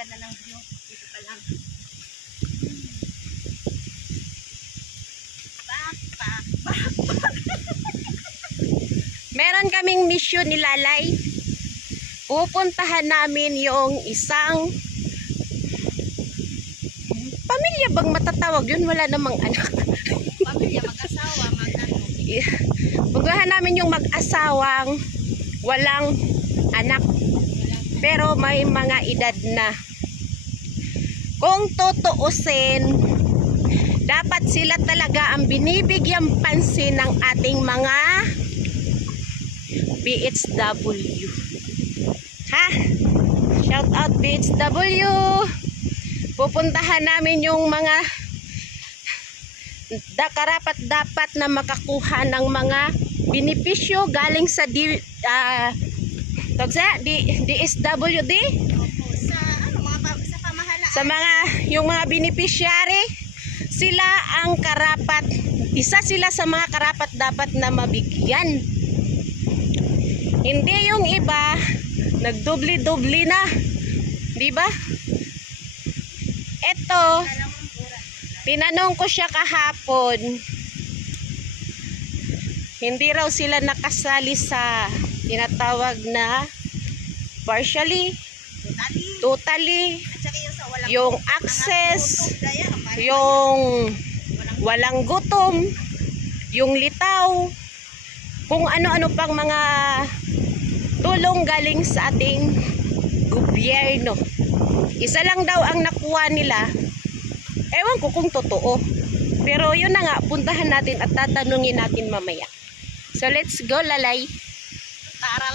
napakaganda ng view. Dito pa lang. Backpack. Meron kaming mission ni Lalay. Pupuntahan namin yung isang pamilya bang matatawag yun? Wala namang anak. Pamilya, mag-asawa, mag-ano. Pupuntahan namin yung mag-asawang walang anak. Pero may mga edad na. Kung tutuusin, dapat sila talaga ang binibigyang pansin ng ating mga BHW. Ha? Shout out BHW. Pupuntahan namin yung mga karapat-dapat na makakuha ng mga benepisyo galing sa DSWD. Sa ano, sa pamahalaan. Sa mga yung mga beneficiary, sila ang karapat, isa sila sa mga karapat-dapat na mabigyan. Hindi yung iba nagdubli-dubli na, di ba? Ito, tinanong ko siya kahapon, hindi raw sila nakasali sa tinatawag na partially, totally, yung access, yung walang gutom, yung litaw, kung ano-ano pang mga tulong galing sa ating gobyerno. Isa lang daw ang nakuha nila. Ewan ko kung totoo. Pero yun na nga, puntahan natin at tatanungin natin mamaya. So let's go, Lalay. Tara,